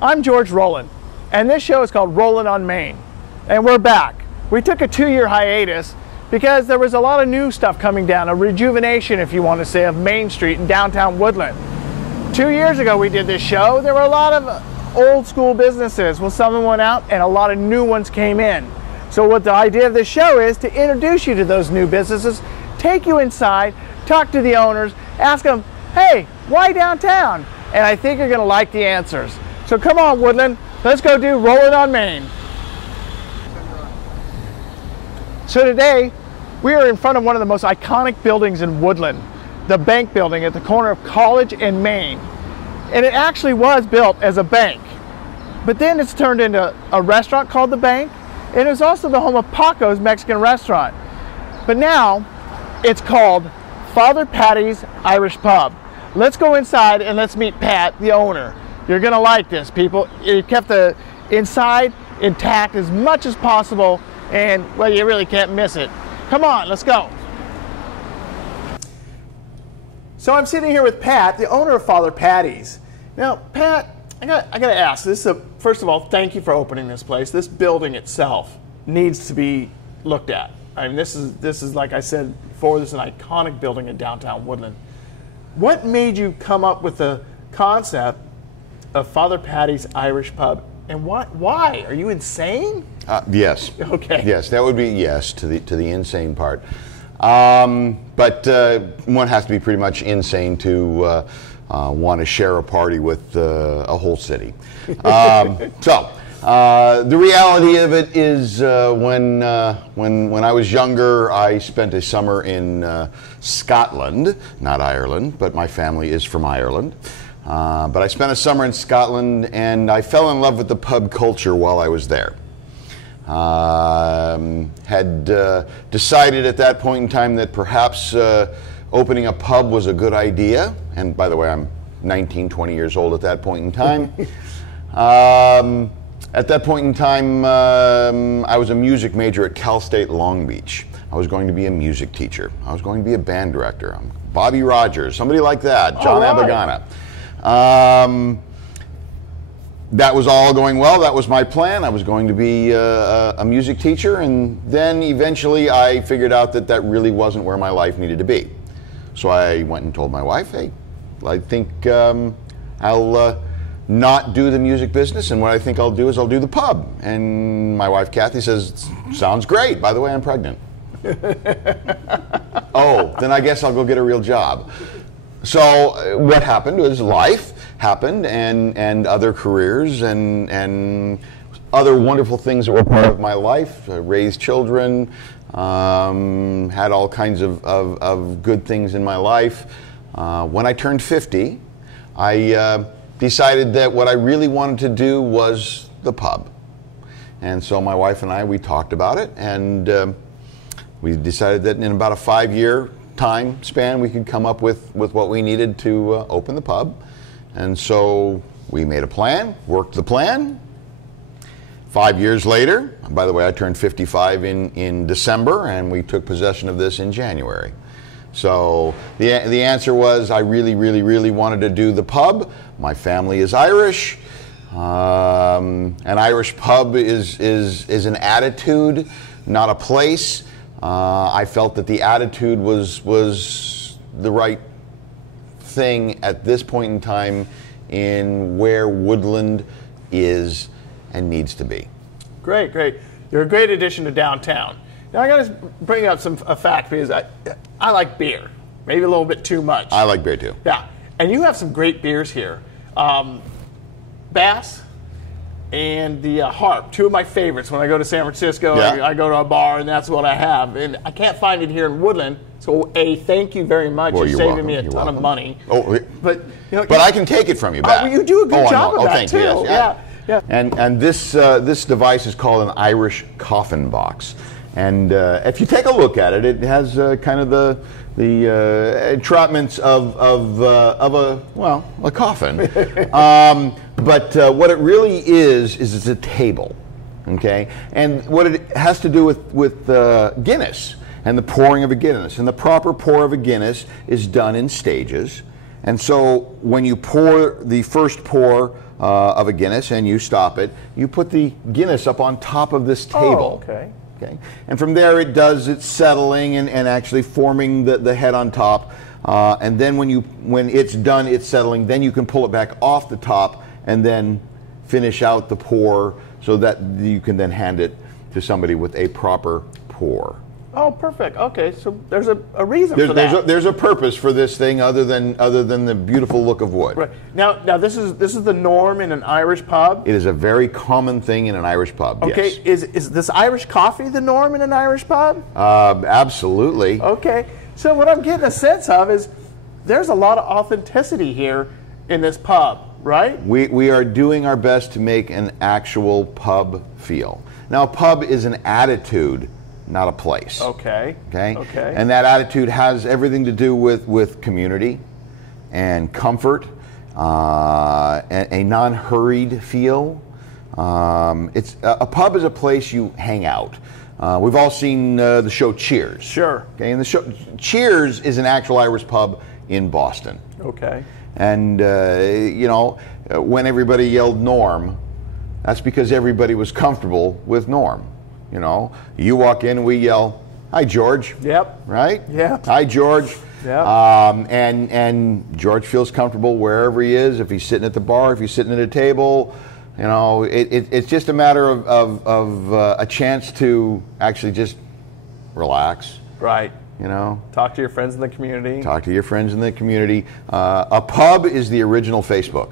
I'm George Rowland, and this show is called Rowland on Main. And we're back. We took a 2-year hiatus because there was a lot of new stuff coming down, a rejuvenation, if you want to say, of Main Street in downtown Woodland. 2 years ago we did this show. There were a lot of old school businesses. Well, some of them went out and a lot of new ones came in. So what the idea of this show is to introduce you to those new businesses, take you inside, talk to the owners, ask them, hey, why downtown? And I think you're going to like the answers. So come on, Woodland, let's go do Rowland on Main. So today, we are in front of one of the most iconic buildings in Woodland, the bank building at the corner of College and Main. And it actually was built as a bank, but then it's turned into a restaurant called The Bank, and it's also the home of Paco's Mexican restaurant. But now, it's called Father Paddy's Irish Pub. Let's go inside and let's meet Pat, the owner. You're gonna like this, people. He kept the inside intact as much as possible, and well, you really can't miss it. Come on, let's go. So I'm sitting here with Pat, the owner of Father Paddy's. Now, Pat, I gotta ask. First of all, thank you for opening this place. This building itself needs to be looked at. I mean, this is like I said before, this is an iconic building in downtown Woodland. What made you come up with the concept of Father Paddy's Irish Pub, and why? Are you insane? Yes. Okay. Yes, that would be yes to the insane part. But one has to be pretty much insane to want to share a party with a whole city. The reality of it is when I was younger, I spent a summer in Scotland, not Ireland, but my family is from Ireland. But I spent a summer in Scotland, and I fell in love with the pub culture while I was there. Had decided at that point in time that perhaps opening a pub was a good idea. And by the way, I'm 19, 20 years old at that point in time. At that point in time, I was a music major at Cal State Long Beach. I was going to be a music teacher. I was going to be a band director. Bobby Rogers, somebody like that, John Abagana. That was all going well. That was my plan. I was going to be a music teacher, and then eventually I figured out that that really wasn't where my life needed to be. So I went and told my wife, hey, I think I'll not do the music business, and what I think I'll do is I'll do the pub. And my wife, Kathy, says, sounds great. By the way, I'm pregnant. Oh, then I guess I'll go get a real job. So what happened was life happened, and other careers and other wonderful things that were part of my life. Raised children, had all kinds of good things in my life. When I turned 50, I decided that what I really wanted to do was the pub. And so my wife and I, we talked about it, and we decided that in about a 5-year time span we could come up with what we needed to open the pub. And so we made a plan, worked the plan. 5 years later, by the way, I turned 55 in December, and we took possession of this in January. So the answer was I really, really, really wanted to do the pub. My family is Irish. An Irish pub is an attitude, not a place. I felt that the attitude was the right thing at this point in time in where Woodland is and needs to be. Great, great. You're a great addition to downtown. Now I got to bring up a fact, because I like beer, maybe a little bit too much. I like beer too. Yeah, and you have some great beers here. Bass and the Harp, two of my favorites. When I go to San Francisco, yeah. I go to a bar, and that's what I have. And I can't find it here in Woodland. So, thank you very much. Well, you're saving me a ton of money. Oh, but I can take it from you back. You do a good job of that too. You, yes, yeah. And this device is called an Irish coffin box. And if you take a look at it, it has kind of the entrapments of a coffin. But what it really is it's a table, okay? And what it has to do with Guinness and the pouring of a Guinness. And the proper pour of a Guinness is done in stages. And so when you pour the first pour of a Guinness and you stop it, you put the Guinness up on top of this table. Oh, okay. Okay. And from there it does its settling and actually forming the head on top. And then when it's done its settling, then you can pull it back off the top and then finish out the pour so that you can then hand it to somebody with a proper pour. Oh, perfect. Okay, so there's a reason for that. There's a purpose for this thing other than the beautiful look of wood. Right. Now this is the norm in an Irish pub? It is a very common thing in an Irish pub, okay, yes. Is this Irish coffee the norm in an Irish pub? Absolutely. Okay, so what I'm getting a sense of is there's a lot of authenticity here in this pub, right? We are doing our best to make an actual pub feel. Now, a pub is an attitude, not a place. Okay. Okay. And that attitude has everything to do with community and comfort, and a non-hurried feel. It's a pub is a place you hang out. We've all seen the show Cheers. Sure. Okay. And the show Cheers is an actual Irish pub in Boston. Okay. And when everybody yelled Norm, that's because everybody was comfortable with Norm. You walk in, we yell, "Hi, George." Yep. Right? Yeah. "Hi, George." Yeah. And George feels comfortable wherever he is. If he's sitting at the bar, if he's sitting at a table, it's just a matter of a chance to actually just relax. Right. Talk to your friends in the community. Talk to your friends in the community. A pub is the original Facebook.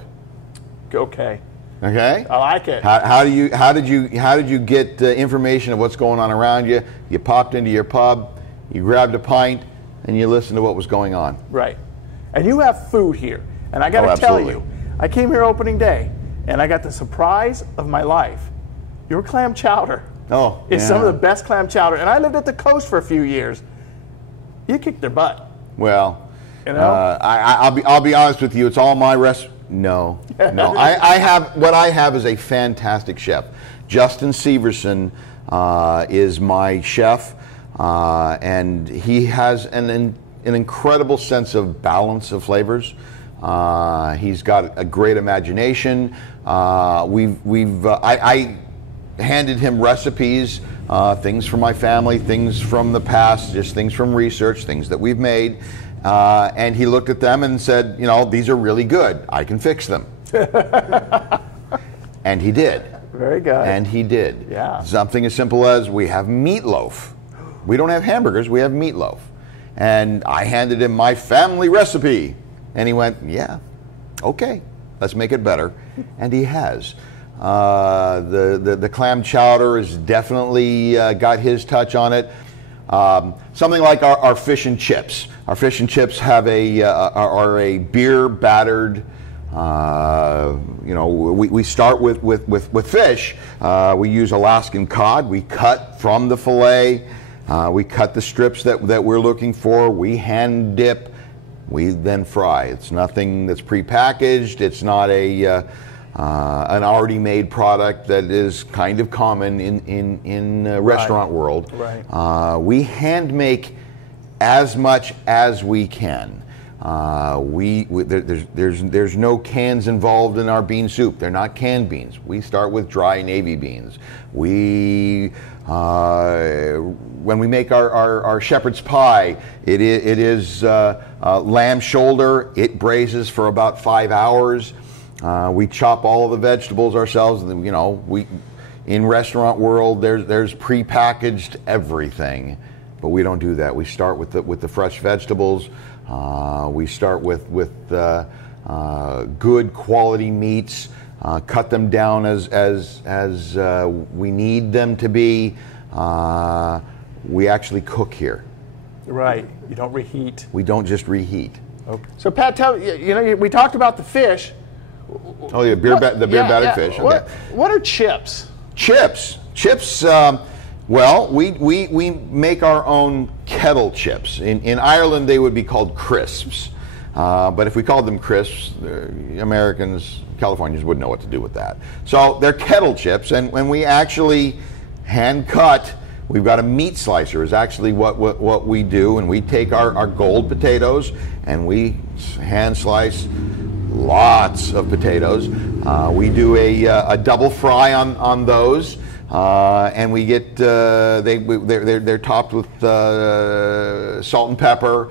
Okay. Okay. I like it. How did you get information of what's going on around you? You popped into your pub, you grabbed a pint, and you listened to what was going on. Right. And you have food here, and I got to tell you, I came here opening day, and I got the surprise of my life. Your clam chowder. Oh, is some of the best clam chowder, and I lived at the coast for a few years. You kicked their butt. Well, I'll be honest with you. It's all my No. I have is a fantastic chef. Justin Severson is my chef, and he has an incredible sense of balance of flavors. He's got a great imagination. I handed him recipes, things from my family, things from the past, just things from research, things that we've made. And he looked at them and said, these are really good. I can fix them. And he did. Very good. And he did. Yeah. Something as simple as we have meatloaf. We don't have hamburgers, we have meatloaf. And I handed him my family recipe. And he went, yeah, okay, let's make it better. And he has. The clam chowder has definitely got his touch on it. Something like our fish and chips. Our fish and chips have are a beer battered. We start with fish. We use Alaskan cod. We cut from the fillet. We cut the strips that we're looking for. We hand dip. We then fry. It's nothing that's prepackaged. It's not an already made product that is kind of common in restaurant world. Right. We hand make as much as we can. There's no cans involved in our bean soup. They're not canned beans. We start with dry navy beans. When we make our shepherd's pie, it is lamb shoulder. It braises for about 5 hours. We chop all of the vegetables ourselves. In restaurant world, there's prepackaged everything, but we don't do that. We start with the fresh vegetables. We start with good quality meats. Cut them down as we need them to be. We actually cook here. Right. You don't reheat. We don't just reheat. Okay. So Pat, we talked about the fish. Oh yeah, the beer battered fish. Okay. What are chips? Chips. Well, we make our own kettle chips. In Ireland, they would be called crisps. But if we called them crisps, Americans, Californians wouldn't know what to do with that. So they're kettle chips, and when we actually hand cut, we've got a meat slicer is actually what we do, and we take our gold potatoes and we hand slice lots of potatoes. We do a double fry on those. And we get they're topped with salt and pepper.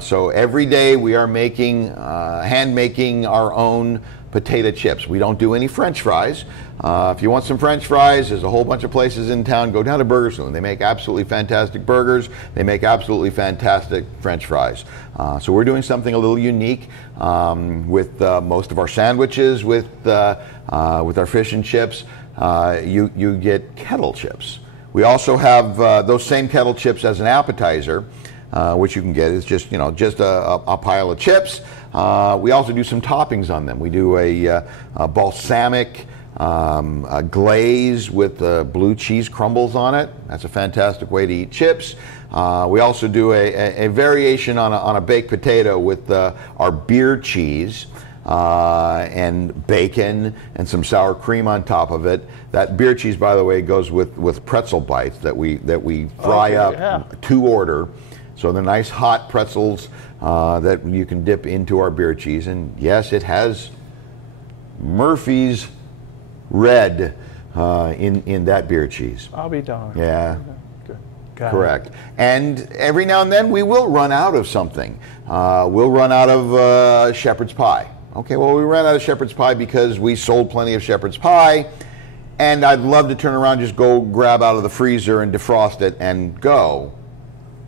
So every day we are hand making our own potato chips. We don't do any French fries. If you want some French fries, there's a whole bunch of places in town. Go down to Burger Saloon. They make absolutely fantastic burgers. They make absolutely fantastic French fries. So we're doing something a little unique with most of our sandwiches, with our fish and chips. You get kettle chips. We also have those same kettle chips as an appetizer, which you can get. It's just a pile of chips. We also do some toppings on them. We do a balsamic glaze with blue cheese crumbles on it. That's a fantastic way to eat chips. We also do a variation on a baked potato with our beer cheese. And bacon and some sour cream on top of it. That beer cheese, by the way, goes with pretzel bites that we fry up to order. So they're nice hot pretzels that you can dip into our beer cheese. And yes, it has Murphy's Red in that beer cheese. I'll be darned. Yeah. Correct. And every now and then we will run out of something. We'll run out of shepherd's pie. Okay, well, we ran out of shepherd's pie because we sold plenty of shepherd's pie, and I'd love to turn around, just go grab out of the freezer and defrost it and go.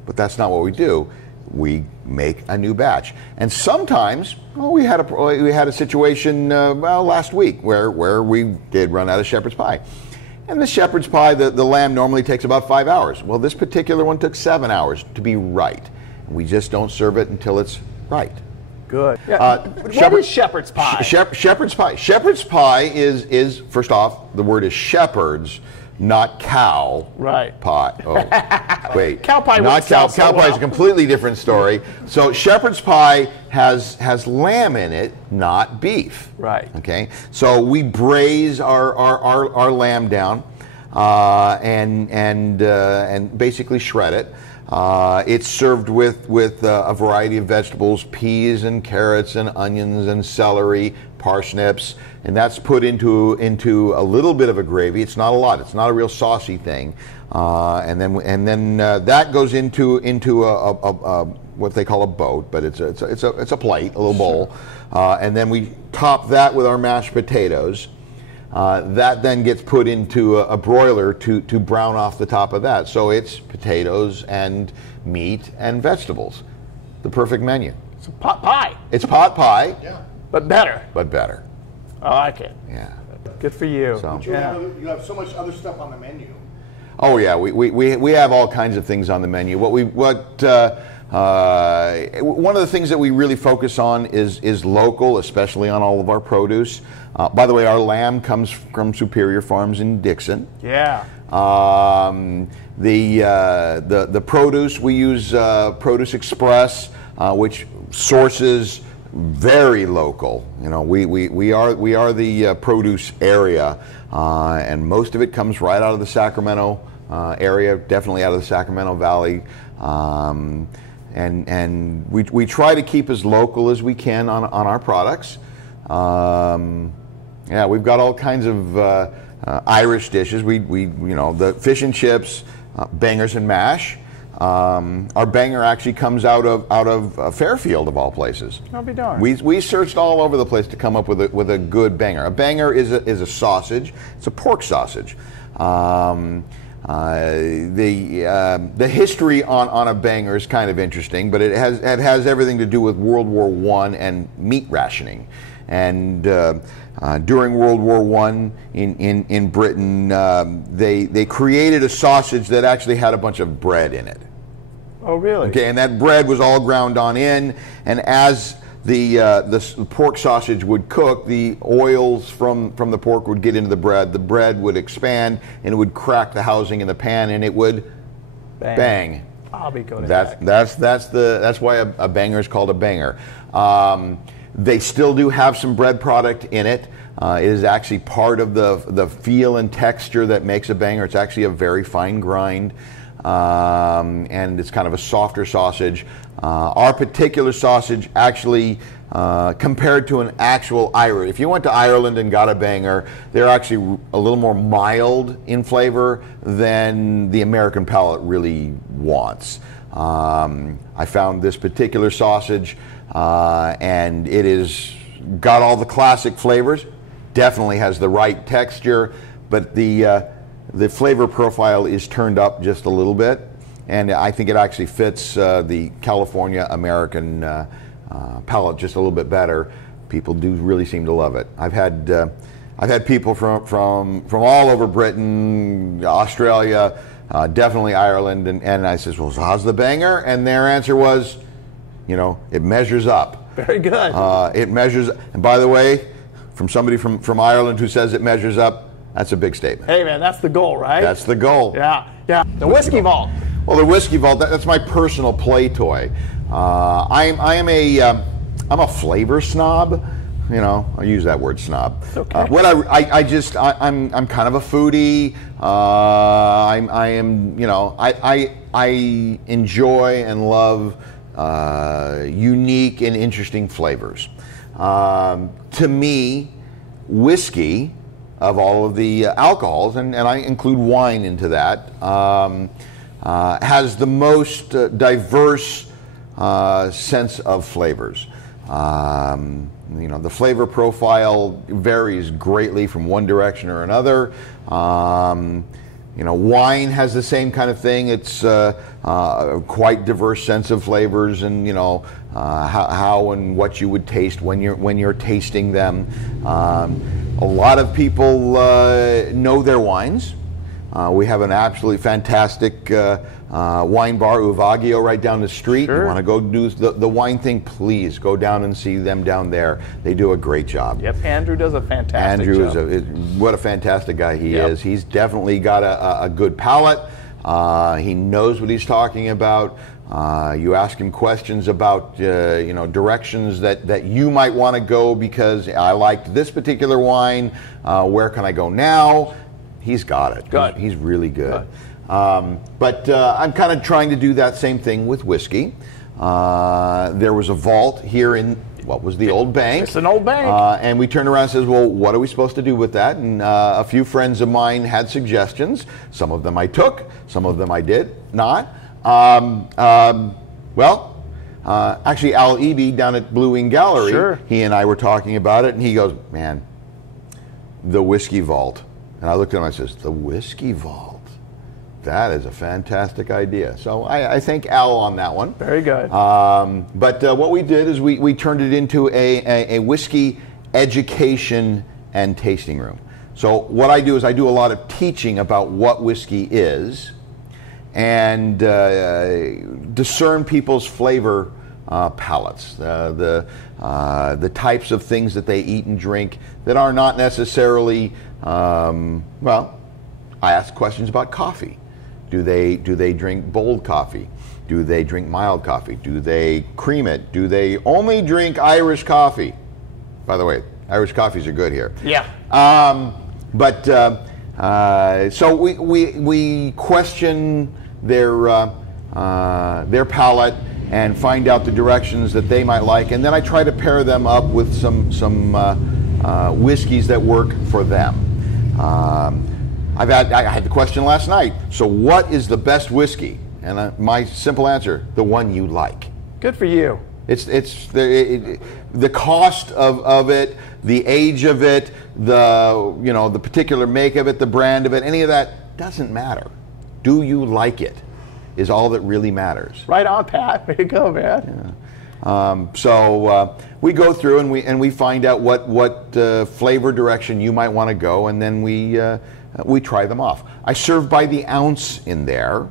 But that's not what we do. We make a new batch. And sometimes, we had a situation last week where we did run out of shepherd's pie. And the shepherd's pie, the lamb normally takes about 5 hours. Well, this particular one took 7 hours to be right. We just don't serve it until it's right. Good. Yeah. What is shepherd's pie? Shepherd's pie. Shepherd's pie is first off, the word is shepherds, not cow. Right. Pie. Oh, wait. Cow pie. Not cow. Cow pie is a completely different story. So shepherd's pie has lamb in it, not beef. Right. Okay. So we braise our lamb down, and basically shred it. It's served with a variety of vegetables, peas and carrots and onions and celery, parsnips, and that's put into a little bit of a gravy. It's not a lot. It's not a real saucy thing, and then that goes into a what they call a boat, but it's a plate, a little bowl, and then we top that with our mashed potatoes. That then gets put into a broiler to brown off the top of that. So it's potatoes and meat and vegetables. The perfect menu. It's a pot pie. It's pot pie. Yeah. But better. But better. I like it. Yeah. Good for you. So. You have so much other stuff on the menu. Oh yeah, we have all kinds of things on the menu. One of the things that we really focus on is local, especially on all of our produce. By the way, our lamb comes from Superior Farms in Dixon. Yeah. The produce, we use Produce Express, which sources very local. We are the produce area, and most of it comes right out of the Sacramento area, definitely out of the Sacramento Valley. And we try to keep as local as we can on our products. Yeah, we've got all kinds of Irish dishes. We the fish and chips, bangers and mash. Our banger actually comes out of Fairfield, of all places. I'll be darned. We searched all over the place to come up with a good banger. A banger is a sausage. It's a pork sausage. The history on a banger is kind of interesting, but it has everything to do with World War I and meat rationing. And during World War I in Britain, they created a sausage that actually had a bunch of bread in it. Oh, really? Okay, and that bread was all ground on in, and as the pork sausage would cook, the oils from the pork would get into the bread would expand, and it would crack the housing in the pan, and it would bang. I'll be going to that's why a banger is called a banger. They still do have some bread product in it. It is actually part of the feel and texture that makes a banger. It's actually a very fine grind, and it's kind of a softer sausage. Our particular sausage actually compared to an actual Irish. If you went to Ireland and got a banger, they're actually a little more mild in flavor than the American palate really wants. I found this particular sausage, and it is got all the classic flavors. Definitely has the right texture, but the flavor profile is turned up just a little bit, and I think it actually fits the California American palate just a little bit better. People do really seem to love it. I've had people from all over Britain, Australia, definitely Ireland, and I says, well, so how's the banger? And their answer was, you know, it measures up. Very good. It measures, and by the way, from somebody from Ireland who says it measures up, that's a big statement. Hey man, that's the goal, right? That's the goal. Yeah, yeah. The Whiskey Vault. Well, the Whiskey Vault, that's my personal play toy. I'm a flavor snob. You know, I use that word snob. It's okay. I'm kind of a foodie. I enjoy and love unique and interesting flavors. To me, whiskey, of all of the alcohols, and I include wine into that, has the most diverse sense of flavors. You know, the flavor profile varies greatly from one direction or another. You know, wine has the same kind of thing. It's quite diverse sense of flavors, and you know how and what you would taste when you're tasting them. A lot of people know their wines. We have an absolutely fantastic wine bar, Uvagio, right down the street. Sure. You want to go do the wine thing, please go down and see them down there. They do a great job. Yep, Andrew does a fantastic job. Andrew what a fantastic guy he Yep. is. He's definitely got a good palate. He knows what he's talking about. You ask him questions about you know, directions that you might want to go because I liked this particular wine. Where can I go now? He's got it. Good. He's really good. But I'm kind of trying to do that same thing with whiskey. There was a vault here in what was the old bank. It's an old bank. And we turned around and says, well, what are we supposed to do with that? And a few friends of mine had suggestions. Some of them I took, some of them I did not. Actually, Al Eby down at Blue Wing Gallery, Sure. he and I were talking about it, and he goes, man, the Whiskey Vault. And I looked at him and I says, the Whiskey Vault? That is a fantastic idea. So I thank Al on that one. Very good. But what we did is we turned it into a whiskey education and tasting room. So what I do is I do a lot of teaching about what whiskey is and discern people's flavor palates, the types of things that they eat and drink that are not necessarily, well, I ask questions about coffee. Do they drink bold coffee? Do they drink mild coffee? Do they cream it? Do they only drink Irish coffee? By the way, Irish coffees are good here. Yeah. So we question their palate and find out the directions that they might like, and then I try to pair them up with some whiskeys that work for them. I had the question last night. So, what is the best whiskey? And my simple answer: the one you like. Good for you. It's the cost of it, the age of it, the particular make of it, the brand of it, any of that doesn't matter. Do you like it? Is all that really matters. Right on, Pat. Way to go, man. Yeah. So we go through and we find out what flavor direction you might want to go, and then we try them off. I serve by the ounce in there,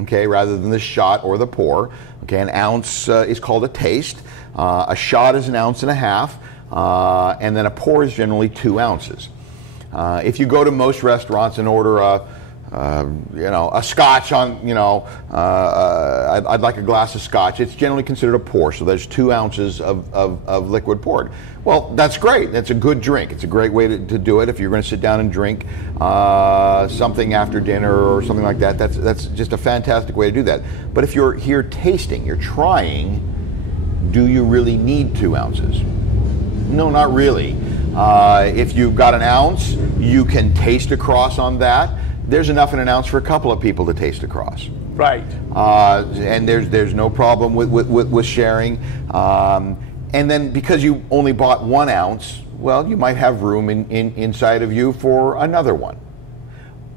okay, rather than the shot or the pour. Okay, an ounce is called a taste. A shot is 1.5 ounces, and then a pour is generally 2 ounces. If you go to most restaurants and order a scotch on, I'd like a glass of scotch, it's generally considered a pour, so there's 2 ounces of liquid poured. Well, that's great. That's a good drink. It's a great way to do it if you're going to sit down and drink something after dinner or something like that. That's just a fantastic way to do that. But if you're here tasting, you're trying, do you really need 2 ounces? No, not really. If you've got an ounce, you can taste across on that. There's enough in an ounce for a couple of people to taste across. Right. And there's no problem with sharing. And then because you only bought 1 ounce, well, you might have room inside of you for another one,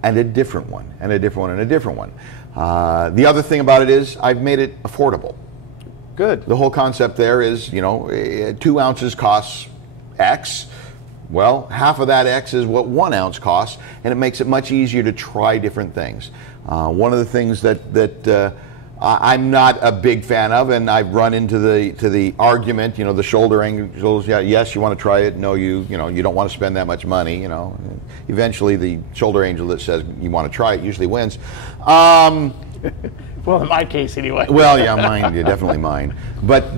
and a different one, and a different one, and a different one. The other thing about it is I've made it affordable. Good. The whole concept there is, 2 ounces costs X. Well, half of that X is what 1 ounce costs, and it makes it much easier to try different things. One of the things that I'm not a big fan of, and I've run into the argument, the shoulder angles. Yeah, yes, you want to try it. No, you don't want to spend that much money. Eventually the shoulder angel that says you want to try it usually wins. Well, in my case, anyway. Well, yeah, mine, yeah, definitely mine. But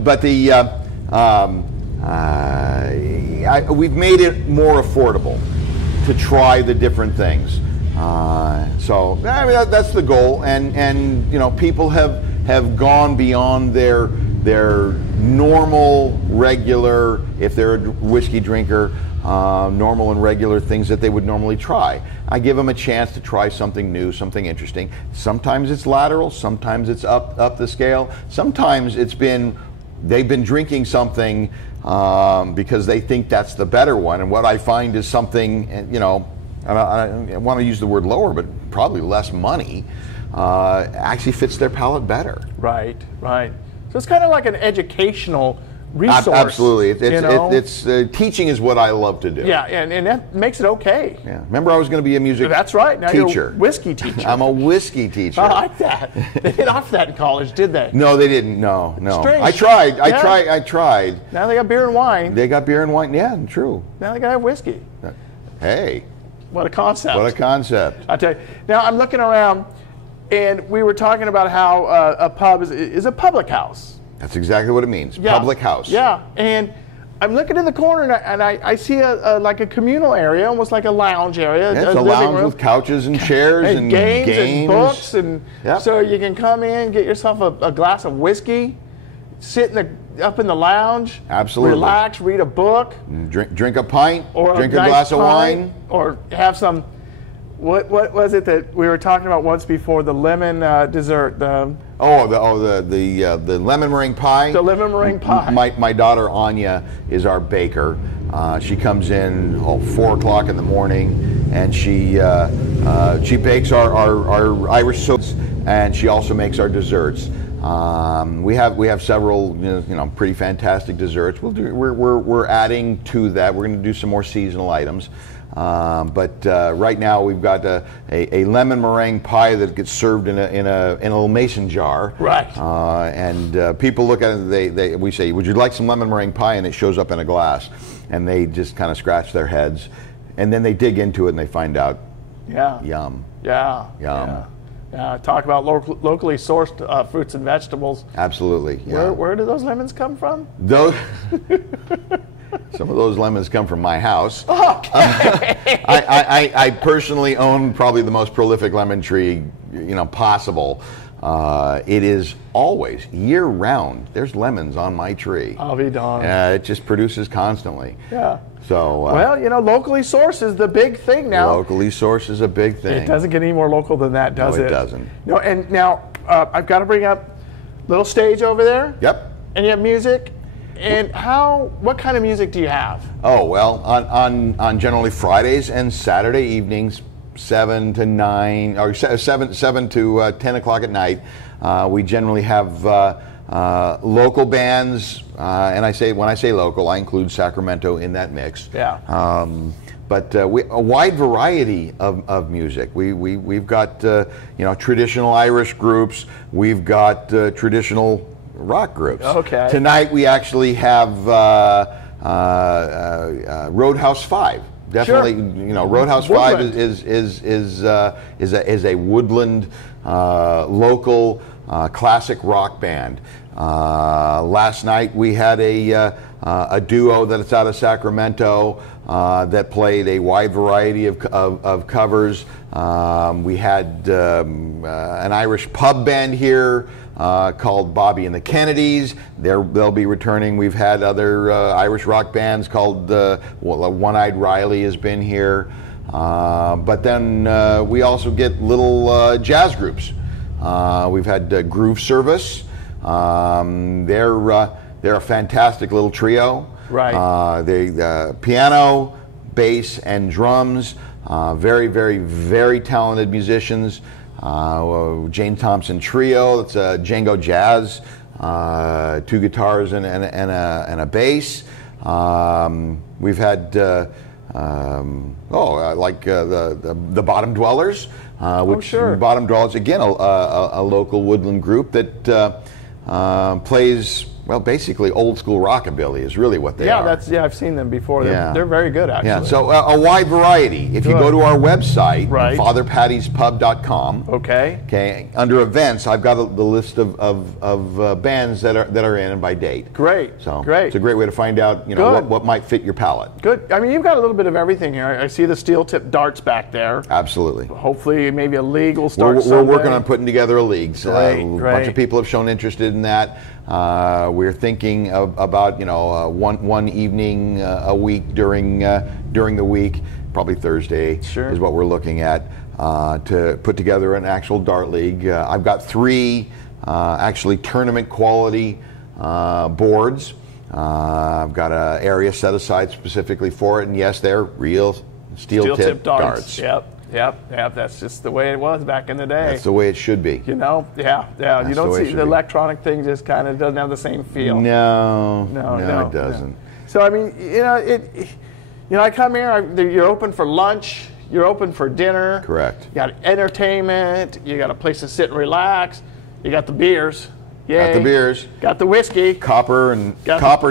we've made it more affordable to try the different things. So I mean, that's the goal, and people have gone beyond their normal, regular, if they're a whiskey drinker, normal and regular things that they would normally try. I give them a chance to try something new, something interesting. Sometimes it's lateral, sometimes it's up the scale, sometimes they've been drinking something because they think that's the better one, and what I find is something, I want to use the word lower, but probably less money, actually fits their palate better. Right. So it's kind of like an educational resource. Absolutely. It's teaching is what I love to do. Yeah, and that makes it okay. Yeah. Remember, I was going to be a music That's right. Now teacher. You're a whiskey teacher. I'm a whiskey teacher. I like that. They didn't offer that in college, did they? No, they didn't. No. Strange. I tried. Yeah. I tried. Now they got beer and wine. They got beer and wine. Yeah, true. Now they got to have whiskey. Hey. What a concept. What a concept. I tell you. Now I'm looking around, and we were talking about how a pub is a public house. That's exactly what it means. Yeah. Public house. Yeah, and I'm looking in the corner, and I see like a communal area, almost like a lounge area. Yeah, it's a living lounge room. with couches and chairs and games and books, and Yep. so you can come in, get yourself a glass of whiskey, sit up in the lounge, Absolutely. relax, read a book, Drink a pint, or drink a nice glass of pint, wine. or have some. What was it that we were talking about once before? The lemon dessert. The lemon meringue pie. The lemon meringue pie. My daughter Anya is our baker. She comes in 4 o'clock in the morning, and she bakes our Irish soaps, and she also makes our desserts. We have several pretty fantastic desserts. We're adding to that. We're going to do some more seasonal items. But right now we've got a lemon meringue pie that gets served in a little mason jar. Right. And people look at it. We say, "Would you like some lemon meringue pie?" And it shows up in a glass, and they just kind of scratch their heads, and then they dig into it and they find out. Yeah. Yum. Yeah. Yum. Yeah. Talk about locally sourced fruits and vegetables. Absolutely. Yeah. Where do those lemons come from? Those. Some of those lemons come from my house. Okay. I personally own probably the most prolific lemon tree, possible. It is always year round. There's lemons on my tree. I'll be darned. It just produces constantly. Yeah. So. Well, locally sourced is the big thing now. Locally sourced is a big thing. It doesn't get any more local than that, does it? No, it doesn't. No, and now I've got to bring up little stage over there. Yep. And you have music. And what kind of music do you have? Oh, well, on generally Fridays and Saturday evenings, 7 to 9, or 7 to 10 o'clock at night, we generally have local bands, and when I say local, I include Sacramento in that mix. Yeah. But a wide variety of music. We've got traditional Irish groups. We've got traditional rock groups. Okay. Tonight we actually have Roadhouse 5. Definitely, Sure. Roadhouse Woodland. 5 is a Woodland local classic rock band. Last night we had a duo that's out of Sacramento. that played a wide variety of covers. We had an Irish pub band here called Bobby and the Kennedys. They'll be returning. We've had other Irish rock bands called One-Eyed Riley has been here. But then we also get little jazz groups. We've had Groove Service. They're a fantastic little trio. Right. They piano, bass, and drums. Very, very, very talented musicians. Jane Thompson Trio. That's a Django Jazz. 2 guitars and a bass. We've had the Bottom Dwellers. Bottom Dwellers, again, a local Woodland group that plays, well, basically old school rockabilly is really what they are. I've seen them before. They're very good, actually. Yeah, so a wide variety. If you go to our website, fatherpaddys.pub.com, okay, under events, I've got the list of bands that are in and by date. Great. So great. It's a great way to find out, what might fit your palate. Good. I mean, you've got a little bit of everything here. I see the steel tip darts back there. Absolutely. Hopefully, maybe a league will start. We're working on putting together a league. Great. A bunch of people have shown interest in that. We're thinking about one evening a week during the week, probably Thursday is what we're looking at, to put together an actual dart league. I've got 3 actually tournament quality boards. I've got an area set aside specifically for it, and yes, they're real steel tip darts. Yep. That's just the way it was back in the day. That's the way it should be. You don't see the electronic thing just kind of doesn't have the same feel. No, it doesn't. No. So I mean, I come here. You're open for lunch. You're open for dinner. Correct. You got entertainment. You got a place to sit and relax. You got the beers. Yay. Got the beers. Got the whiskey. Copper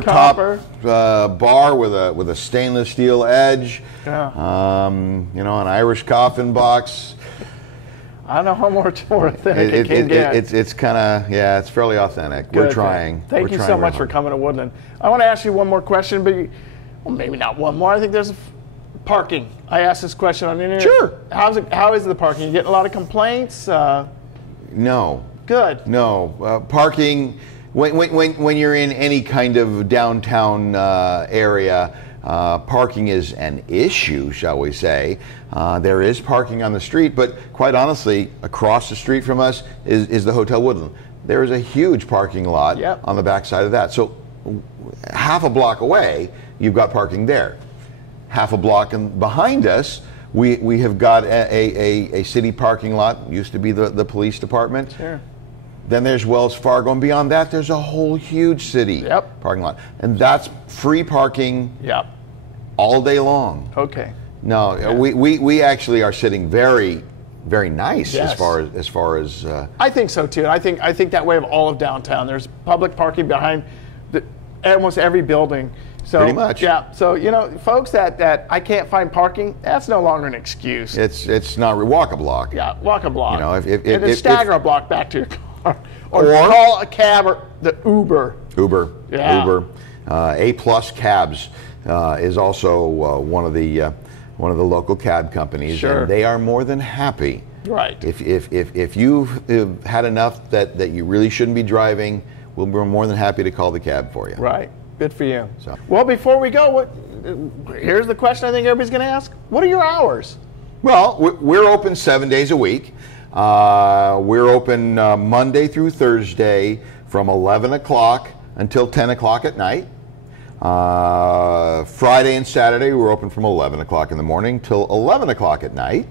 top bar with a stainless steel edge. Yeah. An Irish coffin box. I don't know how much more authentic it can get. It's kind of, it's fairly authentic. We're trying. Thank you so much for coming to Woodland. I want to ask you one more question, but maybe not one more. I think there's parking. I asked this question on the internet. Sure. How is the parking? You getting a lot of complaints? No. Good. No. Parking, when you're in any kind of downtown area, parking is an issue, shall we say. There is parking on the street, but quite honestly, across the street from us is the Hotel Woodland. There is a huge parking lot on the backside of that. So half a block away, you've got parking there. Half a block behind us, we have got a city parking lot. Used to be the police department. Sure. Then there's Wells Fargo, and beyond that, there's a whole huge city parking lot. And that's free parking all day long. Okay. No, we actually are sitting very, very nice as far as. I think so too. I think that way of all of downtown. There's public parking behind almost every building. So, pretty much. Yeah. So folks that I can't find parking, that's no longer an excuse. It's not walk a block. Yeah, walk a block. If stagger a block back to your car. Or call a cab or the Uber. Yeah. Uber. A+ Cabs is also one of the local cab companies. Sure. And they are more than happy. Right. If you've had enough that you really shouldn't be driving, we're more than happy to call the cab for you. Right. Good for you. So. Well, before we go, here's the question I think everybody's going to ask. What are your hours? Well, we're open 7 days a week. We're open Monday through Thursday from 11 o'clock until 10 o'clock at night. Friday and Saturday we're open from 11 o'clock in the morning till 11 o'clock at night.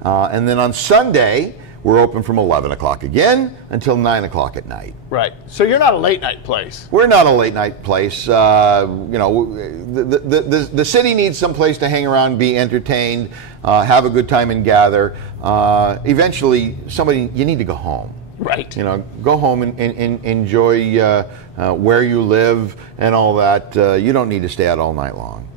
And then on Sunday we're open from 11 o'clock again until 9 o'clock at night. Right. So you're not a late night place. We're not a late night place. The city needs some place to hang around, be entertained, have a good time and gather. Eventually, you need to go home. Right. Go home and enjoy where you live and all that. You don't need to stay out all night long.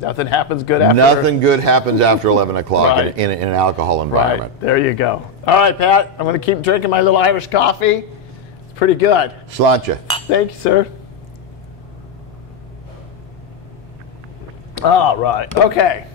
Nothing happens good after. Nothing good happens after 11 o'clock Right. in an alcohol environment. Right. There you go. All right, Pat. I'm going to keep drinking my little Irish coffee. It's pretty good. Sláinte. Thank you, sir. All right. Okay.